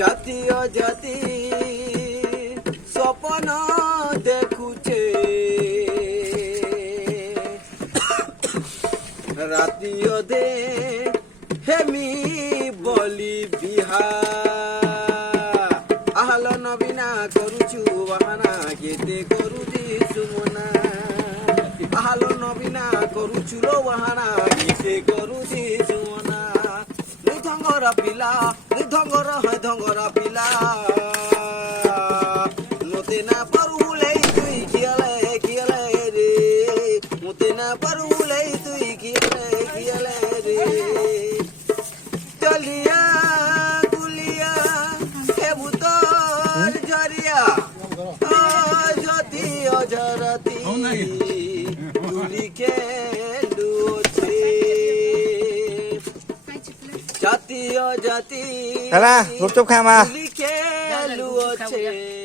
জাতীয় জাতি স্বপ্ন দেখুছে রাতি অধে হেমি বলি বিহা আহল নবীনা করুছু বাহানা কেতে করুছি সুমনা আহল নবীনা করুছু লো বাহানা কেতে করুছি সুমনা ধঙ্গরা পিলা ধঙ্গরা হয় ধঙ্গরা পিলা মতে না পারুলে তুই খেয়ালে খেয়ালে রে মতে না পারুলে তুই খেয়ালে রে চলিয়া গুলিয়া খেবুতর ঝরিয়া যদি অজরতি তুলি খেলুছে জাতীয় জাতি দাদা গুপচুপ খাই মা খেলুছে